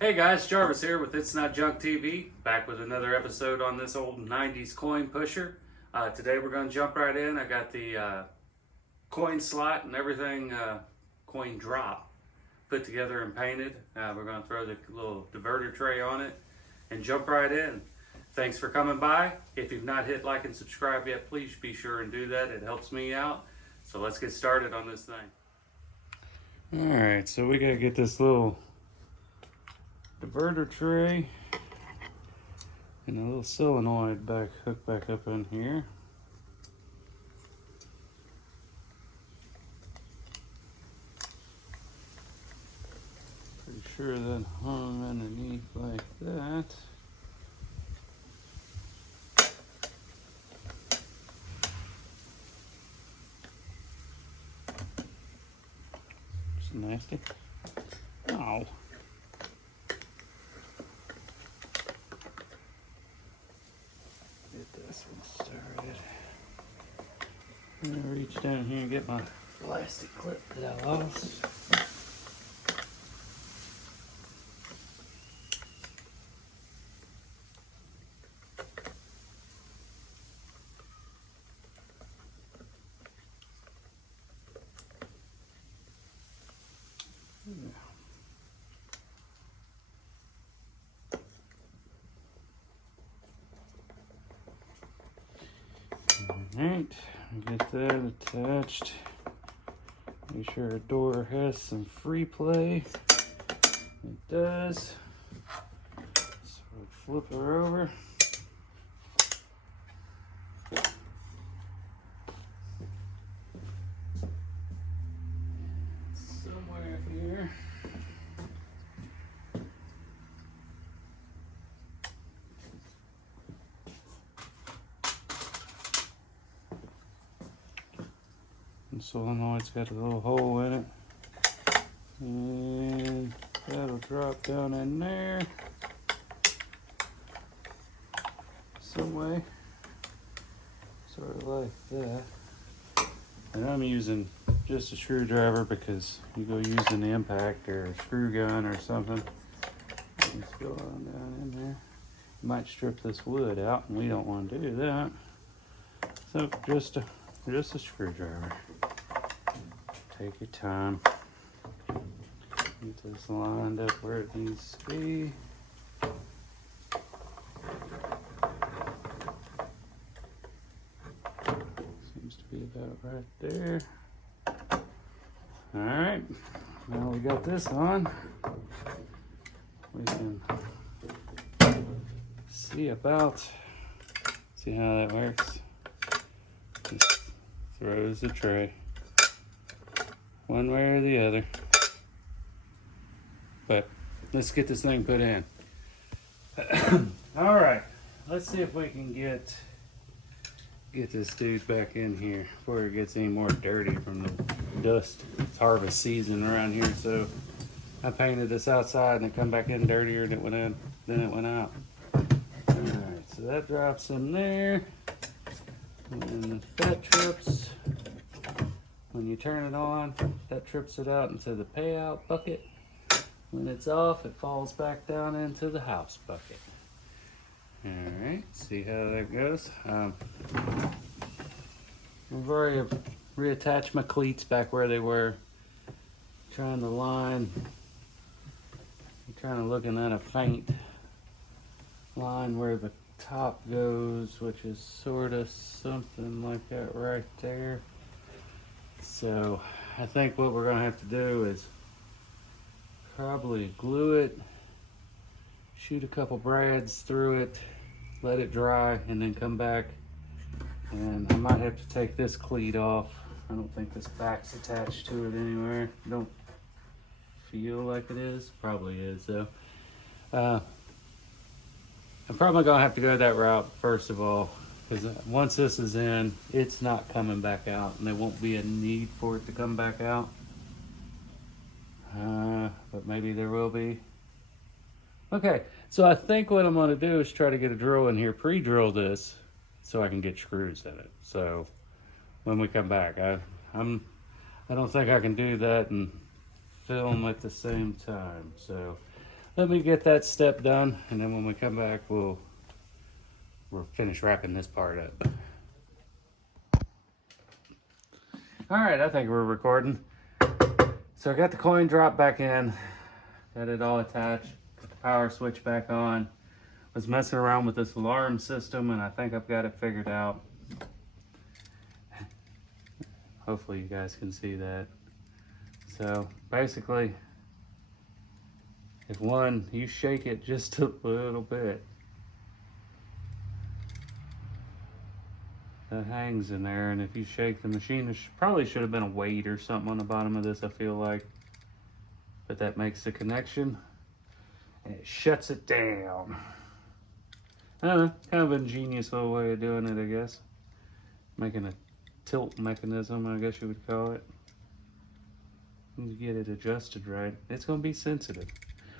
Hey guys, Jarvis here with Itsnotjunktv, back with another episode on this old 90s coin pusher. Today we're going to jump right in. I got the coin slot and everything, coin drop, put together and painted. We're going to throw the little diverter tray on it and jump right in. Thanks for coming by. If you've not hit like and subscribe yet, please be sure and do that. It helps me out. So let's get started on this thing. Alright, so we got to get this little diverter tray and a little solenoid hooked back up in here. Pretty sure that hung underneath like that. It's nasty. Oh. Get this one started. I'm gonna reach down here and get my plastic clip that I lost. Alright, get that attached. Make sure the door has some free play. It does. So we'll flip her over. Somewhere here. The solenoid's got a little hole in it, and that'll drop down in there some way, sort of like that. And I'm using just a screwdriver because you go using the impact or a screw gun or something, just go on down in there. You might strip this wood out, and we don't want to do that. So just a screwdriver. Take your time. Get this lined up where it needs to be. Seems to be about right there. Alright, now we got this on. We can see how that works. Just throws the tray one way or the other. But let's get this thing put in. All right, let's see if we can get this dude back in here before it gets any more dirty from the dust. It's harvest season around here, so I painted this outside and it come back in dirtier than it went in, then it went out. All right, so that drops in there, and that trips. When you turn it on, that trips it out into the payout bucket. When it's off, it falls back down into the house bucket. Alright, see how that goes. I've already reattached my cleats back where they were. Trying to looking at a faint line where the top goes, which is sort of something like that right there. So I think what we're gonna have to do is probably glue it, shoot a couple brads through it, let it dry, and then come back. And I might have to take this cleat off. I don't think this back's attached to it anywhere. Don't feel like it is. Probably is though. I'm probably gonna have to go that route first of all, because once this is in, it's not coming back out, and there won't be a need for it to come back out. But maybe there will be. Okay, so I think what I'm gonna do is try to get a drill in here, pre-drill this, so I can get screws in it. So when we come back, I don't think I can do that and film at the same time. So let me get that step done, and then when we come back, we'll finish wrapping this part up. All right, I think we're recording. So I got the coin drop back in, got it all attached, put the power switch back on. Was messing around with this alarm system, and I think I've got it figured out. Hopefully you guys can see that. So basically, if you shake it just a little bit, it hangs in there, and if you shake the machine, there probably should have been a weight or something on the bottom of this, I feel like. But that makes the connection, and it shuts it down. I don't know, kind of an ingenious little way of doing it, I guess. Making a tilt mechanism, I guess you would call it. To get it adjusted right. It's going to be sensitive.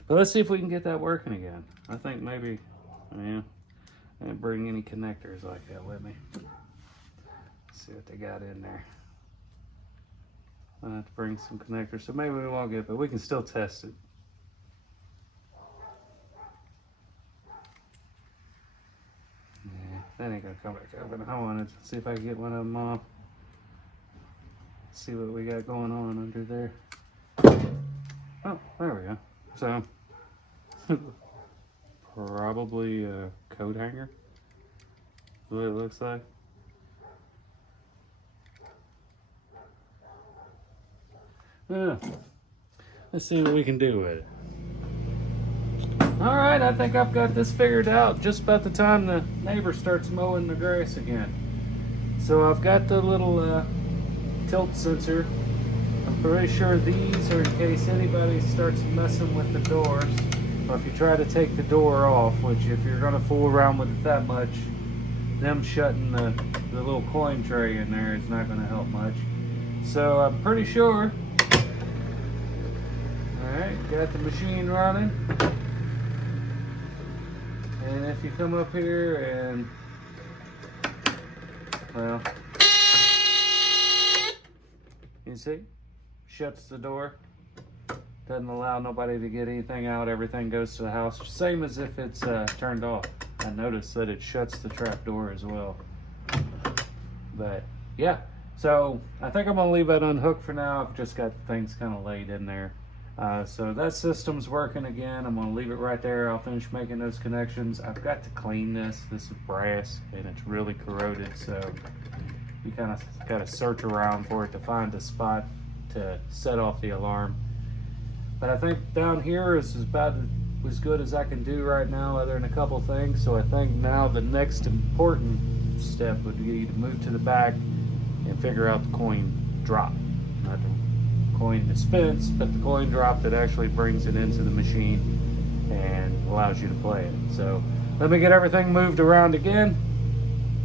But let's see if we can get that working again. I think maybe, yeah, I didn't bring any connectors like that with me. Let's see what they got in there. I'll have to bring some connectors, so maybe we won't get it, but we can still test it. Yeah, that ain't gonna come back open. I wanted to see if I can get one of them off. See what we got going on under there. Oh, there we go. So, probably a coat hanger. That's what it looks like. Let's see what we can do with it. All right, I think I've got this figured out just about the time the neighbor starts mowing the grass again. So I've got the little tilt sensor. I'm pretty sure these are in case anybody starts messing with the doors, or if you try to take the door off, which if you're gonna fool around with it that much, them shutting the little coin tray in there is not gonna help much. So I'm pretty sure. All right, got the machine running. And if you come up here and, well, you see, shuts the door, doesn't allow nobody to get anything out, everything goes to the house, same as if it's turned off. I noticed that it shuts the trap door as well. But yeah, so I think I'm gonna leave that unhooked for now. I've just got things kind of laid in there. So that system's working again. I'm gonna leave it right there. I'll finish making those connections. I've got to clean this. This is brass and it's really corroded, so you kind of got to search around for it to find a spot to set off the alarm. But I think down here is about as good as I can do right now, other than a couple things. So I think now the next important step would be to move to the back and figure out the coin drop. Not the coin dispense, but the coin drop that actually brings it into the machine and allows you to play it. So let me get everything moved around again.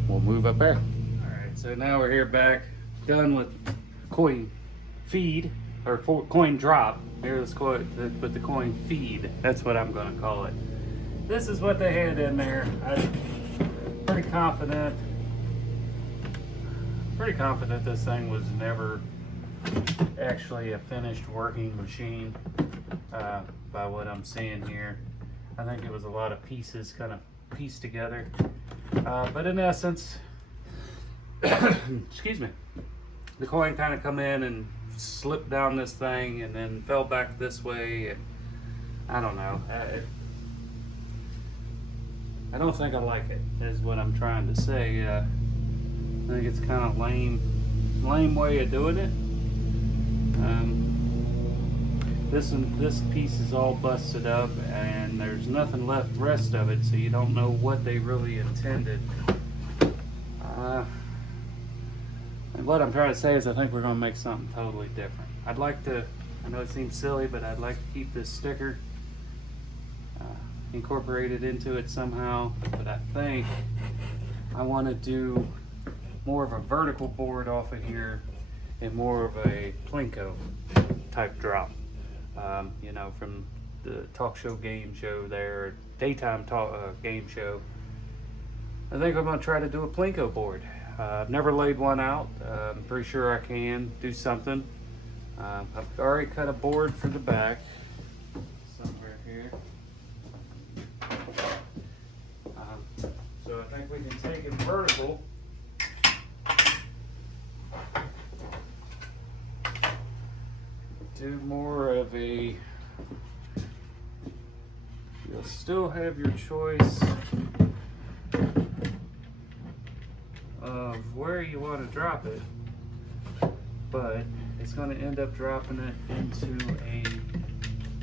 We'll move up there. So now we're here back, done with coin feed, or coin drop. Here, let's call it with the coin feed. That's what I'm going to call it. This is what they had in there. I'm pretty confident this thing was never actually a finished working machine by what I'm seeing here. I think it was a lot of pieces kind of pieced together. But in essence, excuse me, the coin kind of come in and slipped down this thing and then fell back this way, and I don't know, I don't think I like it, is what I'm trying to say. I think it's kind of lame way of doing it. This piece is all busted up and there's nothing left rest of it, so you don't know what they really intended. And what I'm trying to say is I think we're going to make something totally different. I'd like to, I know it seems silly, but I'd like to keep this sticker incorporated into it somehow. But I think I want to do more of a vertical board off of here and more of a plinko type drop. You know, from the talk show game show there, daytime game show. I think I'm going to try to do a plinko board. I've never laid one out. I'm pretty sure I can do something. I've already cut a board for the back somewhere here. vertical. Do more of a, you'll still have your choice of where you want to drop it, but it's going to end up dropping it into a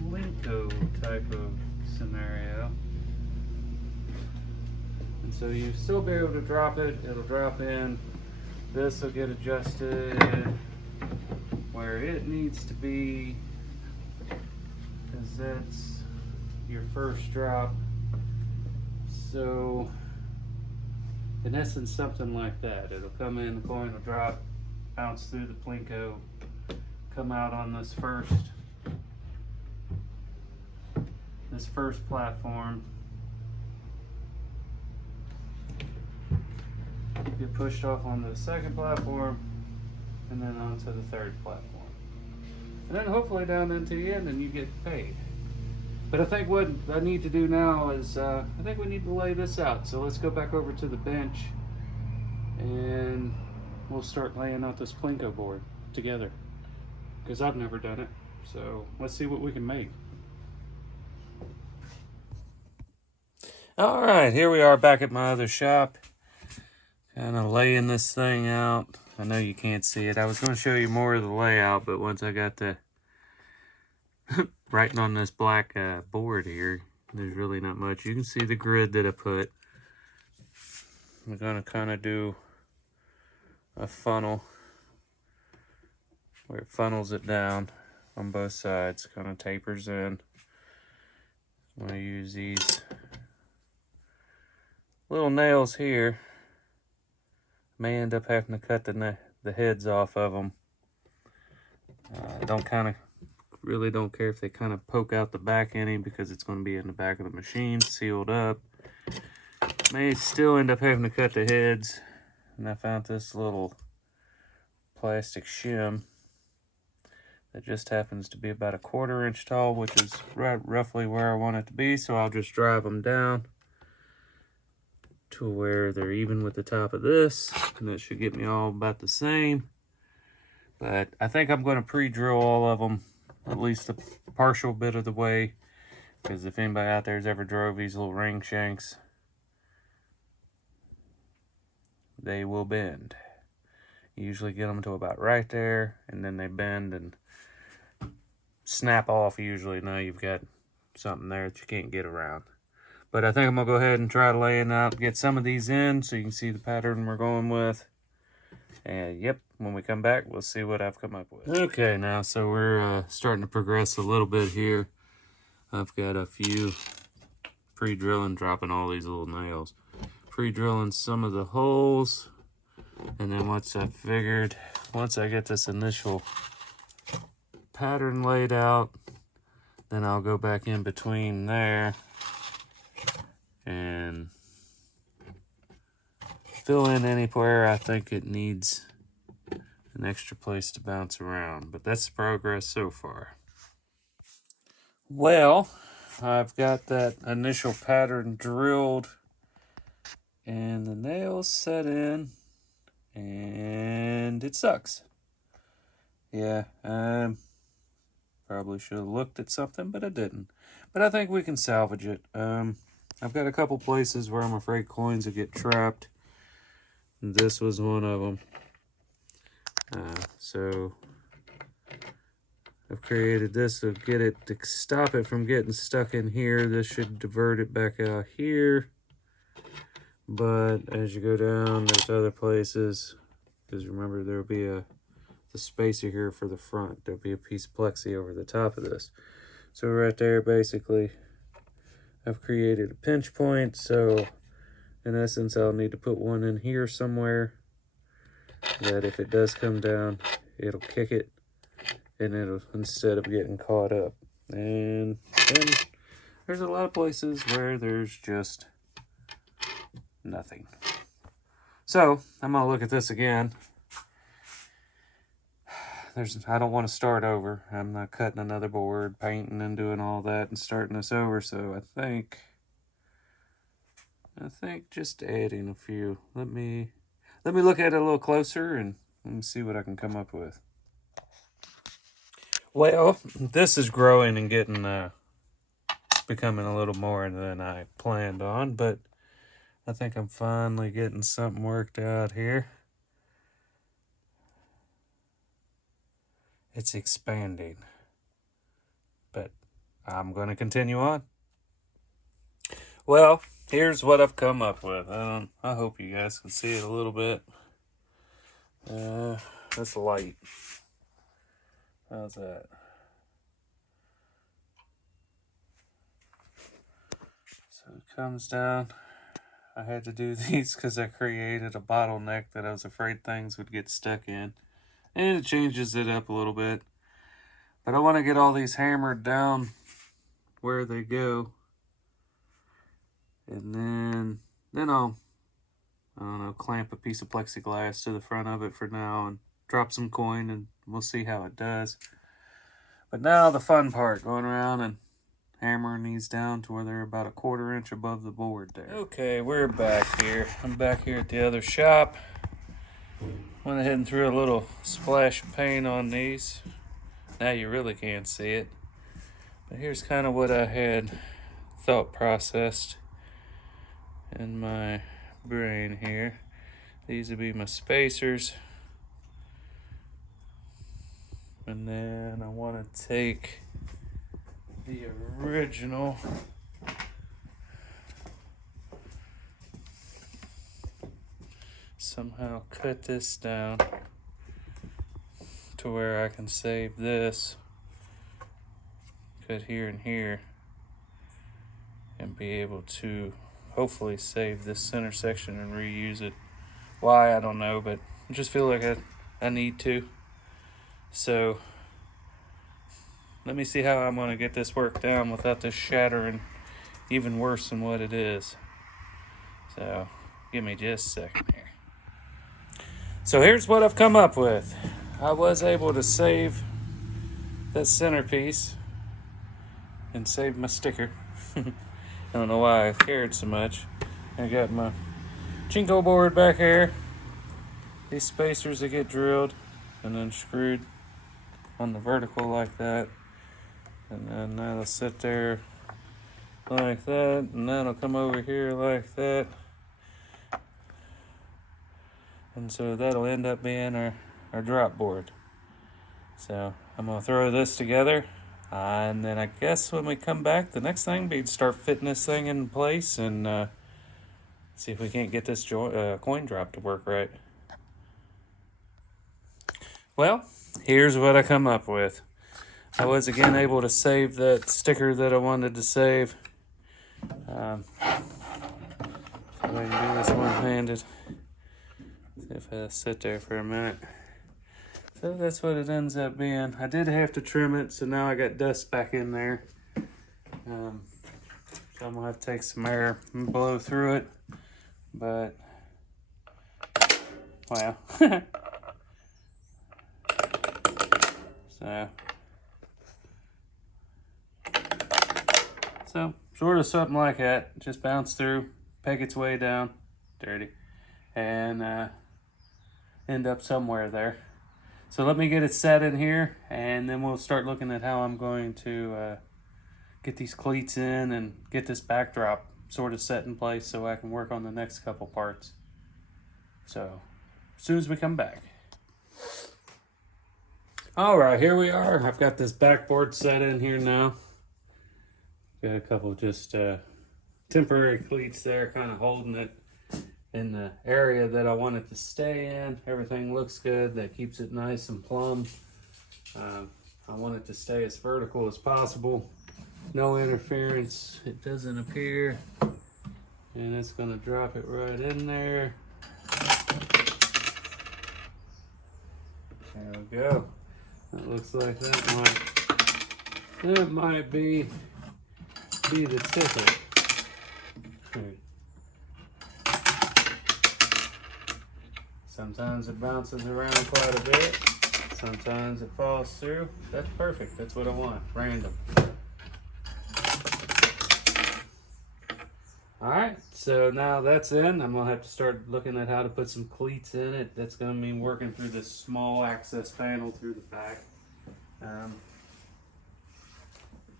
Plinko type of scenario. And so you'll still be able to drop it, it'll drop in, this will get adjusted where it needs to be, because that's your first drop. So in essence, something like that. It'll come in, the coin will drop, bounce through the Plinko, come out on this first platform, get pushed off onto the second platform, and then onto the third platform. And then hopefully down into the end, and you get paid. But I think what I need to do now is, I think we need to lay this out. So let's go back over to the bench, and we'll start laying out this Plinko board together, because I've never done it. So let's see what we can make. All right, here we are back at my other shop, kind of laying this thing out. I know you can't see it. I was going to show you more of the layout, but once I got to writing on this black board here, there's really not much. You can see the grid that I put. I'm going to kind of do a funnel where it funnels it down on both sides, kind of tapers in. I'm going to use these little nails here. May end up having to cut the heads off of them. Really don't care if they kind of poke out the back any, because it's going to be in the back of the machine, sealed up. May still end up having to cut the heads. And I found this little plastic shim that just happens to be about 1/4 inch tall, which is roughly where I want it to be. So I'll just drive them down to where they're even with the top of this, and that should get me all about the same. But I think I'm going to pre-drill all of them, at least a partial bit of the way, because if anybody out there has ever drove these little ring shanks, they will bend. You usually get them to about right there, and then they bend and snap off usually. Now you've got something there that you can't get around. But I think I'm going to go ahead and try to lay it out, get some of these in so you can see the pattern we're going with. And yep, when we come back, we'll see what I've come up with. Okay, now, so we're starting to progress a little bit here. I've got a few pre-drilling, dropping all these little nails. Pre-drilling some of the holes. And then once I get this initial pattern laid out, then I'll go back in between there and fill in anywhere I think it needs an extra place to bounce around. But that's the progress so far. Well, I've got that initial pattern drilled and the nails set in, and it sucks. Yeah, probably should have looked at something, but I didn't. But I think we can salvage it. I've got a couple places where I'm afraid coins will get trapped. This was one of them. So I've created this to stop it from getting stuck in here. This should divert it back out here. But as you go down, there's other places. Because remember, there'll be the spacer here for the front. There'll be a piece of plexi over the top of this. So right there, basically, I've created a pinch point. So in essence, I'll need to put one in here somewhere, that if it does come down, it'll kick it, and it'll, instead of getting caught up. And then there's a lot of places where there's just nothing. So I'm gonna look at this again. I don't want to start over. I'm not cutting another board, painting and doing all that and starting this over. So I think I think just adding a few. Let me look at it a little closer and let me see what I can come up with. Well, this is growing and getting becoming a little more than I planned on, but I think I'm finally getting something worked out here. It's expanding, but I'm going to continue on. Well, here's what I've come up with. I hope you guys can see it a little bit. That's light. How's that? So it comes down. I had to do these because I created a bottleneck that I was afraid things would get stuck in. And it changes it up a little bit. But I want to get all these hammered down where they go. And then I'll, I don't know, clamp a piece of plexiglass to the front of it for now and drop some coin and we'll see how it does. But now the fun part, going around and hammering these down to where they're about a 1/4 inch above the board there. Okay, we're back here. I'm back here at the other shop. Went ahead and threw a little splash of paint on these. Now you really can't see it. But here's kind of what I had thought processed in my brain here. These would be my spacers. And then I want to take the original somehow cut this down to where I can save this, cut here and here, and be able to hopefully save this center section and reuse it. Why, I don't know, but I just feel like I need to. So let me see how I'm going to get this work down without this shattering even worse than what it is. So give me just a second here. So here's what I've come up with. I was able to save that centerpiece and save my sticker. I don't know why I cared so much. I got my Chinko board back here. These spacers that get drilled and then screwed on the vertical like that. And then that'll sit there like that. And that'll come over here like that. And so that'll end up being our drop board. So I'm going to throw this together. And then I guess when we come back, the next thing be to start fitting this thing in place and see if we can't get this coin drop to work right. Well, here's what I come up with. I was again able to save that sticker that I wanted to save. See if I can do this one-handed. See if I sit there for a minute. So that's what it ends up being. I did have to trim it, so now I got dust back in there. So I'm gonna have to take some air and blow through it. But, wow. So sort of something like that. Just bounce through, peg its way down, dirty, and end up somewhere there. So let me get it set in here, and then we'll start looking at how I'm going to get these cleats in and get this backdrop sort of set in place so I can work on the next couple parts. So as soon as we come back. All right, here we are. I've got this backboard set in here now. Got a couple just temporary cleats there kind of holding it in the area that I want it to stay in. Everything looks good. That keeps it nice and plumb. I want it to stay as vertical as possible. No interference, it doesn't appear. And it's gonna drop it right in there. There we go. That looks like that might be the ticket. Sometimes it bounces around quite a bit. Sometimes it falls through. That's perfect. That's what I want. Random. Alright, so now that's in. I'm going to have to start looking at how to put some cleats in it. That's going to mean working through this small access panel through the back.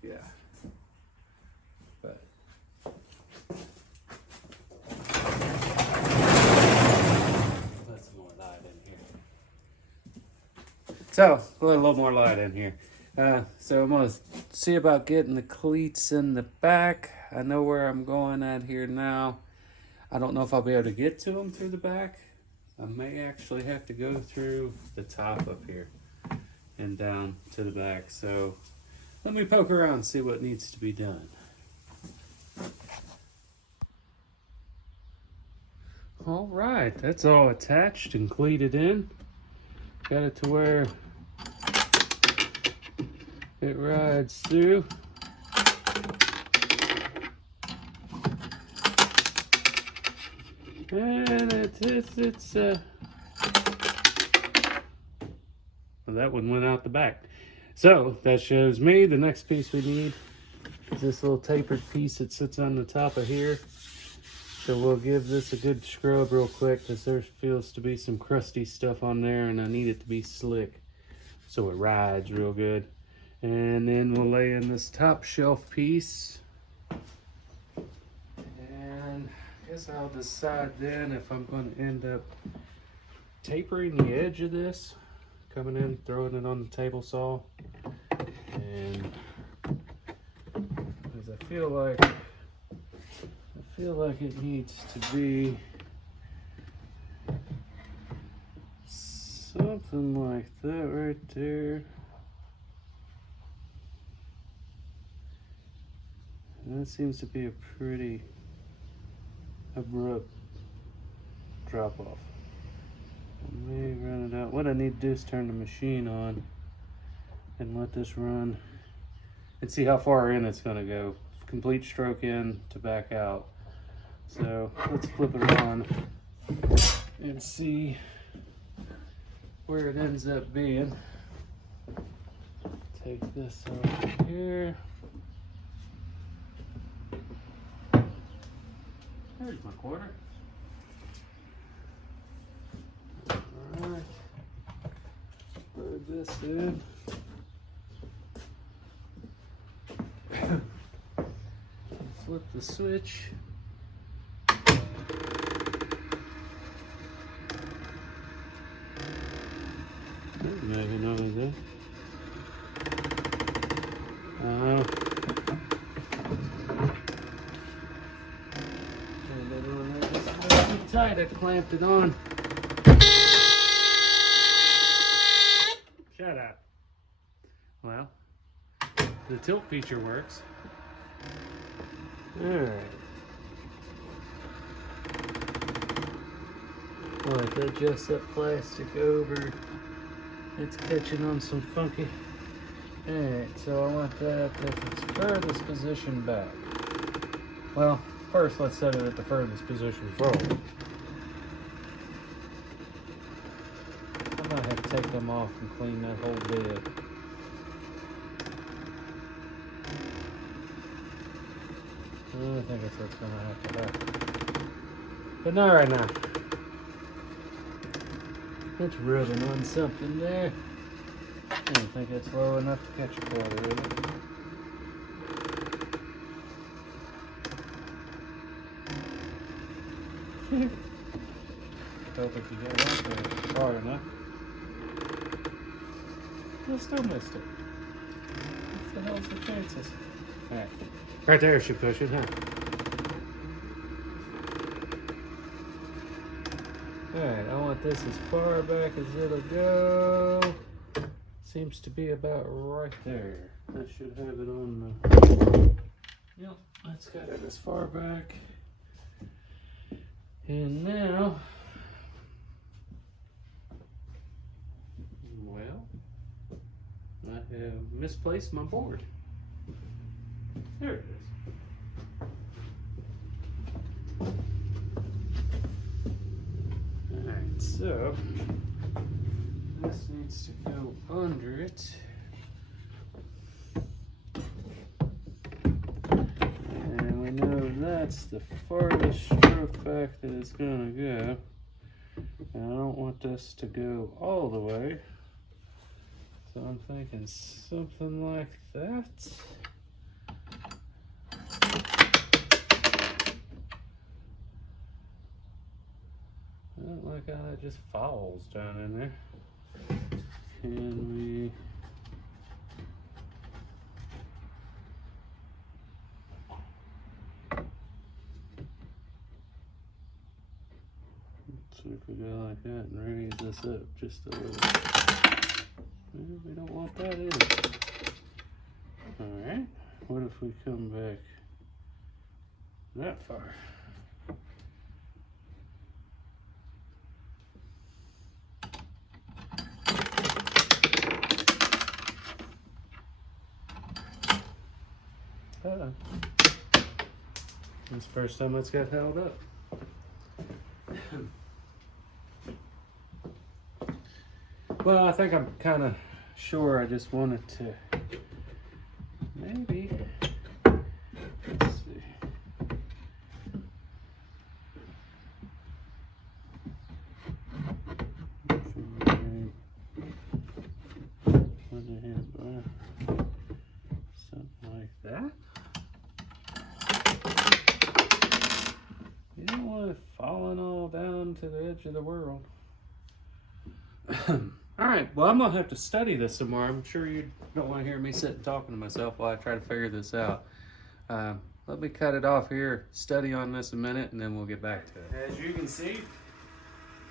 Yeah. But put some more light in here. So, put a little more light in here. So I'm going to see about getting the cleats in the back. I know where I'm going at here now. I don't know if I'll be able to get to them through the back. I may actually have to go through the top up here and down to the back. So let me poke around and see what needs to be done. All right, that's all attached and cleated in. Got it to where it rides through. And well, that one went out the back. So that shows me the next piece we need is this little tapered piece that sits on the top of here. So we'll give this a good scrub real quick because there feels to be some crusty stuff on there and I need it to be slick so it rides real good. And then we'll lay in this top shelf piece. And I guess I'll decide then if I'm going to end up tapering the edge of this, coming in, throwing it on the table saw. And because I feel like it needs to be something like that right there. And that seems to be a pretty abrupt drop off. I may run it out. What I need to do is turn the machine on and let this run and see how far in it's going to go. Complete stroke in to back out. So let's flip it on and see where it ends up being. Take this over here. There's my quarter. Alright. Plug this in. Flip the switch. Maybe not like that. Tight, I clamped it on. Shut up. Well, the tilt feature works. Alright. Alright, that adjusts that plastic over. It's catching on some funky. Alright, so I want that at its furthest position back. Well, first let's set it at the furthest position forward. I might have to take them off and clean that whole bit. I think that's what's going to have to happen. But not right now. It's rubbing on something there. I don't think it's low enough to catch a quarter, is it? Hope if you get one there far enough. You still missed it. What the hell's the chances? Alright. Right there should push it, huh? Alright, I want this as far back as it'll go. Seems to be about right there. I should have it on the... Yep, that's got it as far back. And now... Well, I have misplaced my board. There it is. Alright, so this needs to go under it. And we know that that's the farthest stroke back that it's gonna go. And I don't want this to go all the way. So I'm thinking something like that. I don't like how that just falls down in there. Can we... So if we go like that and raise this up just a little. Well, we don't want that in. Alright, what if we come back that far? Uh-oh. This is the first time it's got held up. Well, I think I'm kind of sure. I just wanted to maybe, let's see. Something like that. You don't want it falling all down to the edge of the world. All right, well, I'm gonna have to study this some more. I'm sure you don't want to hear me sitting talking to myself while I try to figure this out. Let me cut it off here, study on this a minute, and then we'll get back to it. As you can see,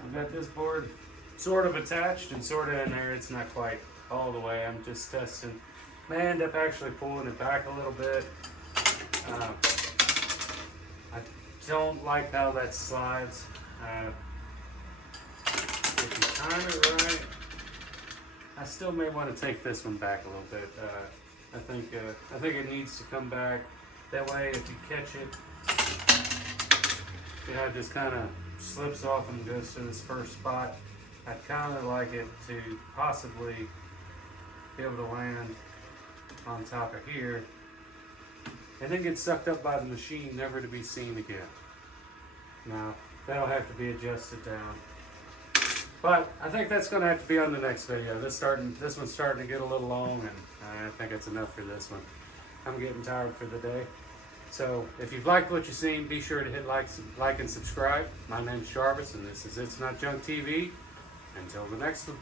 I've got this board sort of attached and sort of in there. It's not quite all the way. I'm just testing. May end up actually pulling it back a little bit. I don't like how that slides. If you time it right, I still may want to take this one back a little bit. I think it needs to come back. That way, if you catch it, it just kind of slips off and goes to this first spot. I'd kind of like it to possibly be able to land on top of here and then get sucked up by the machine, never to be seen again. Now, that'll have to be adjusted down. But I think that's going to have to be on the next video. This one's starting to get a little long, and I think it's enough for this one. I'm getting tired for the day. So if you've liked what you've seen, be sure to hit like and subscribe. My name's Jarvis, and this is It's Not Junk TV. Until the next one.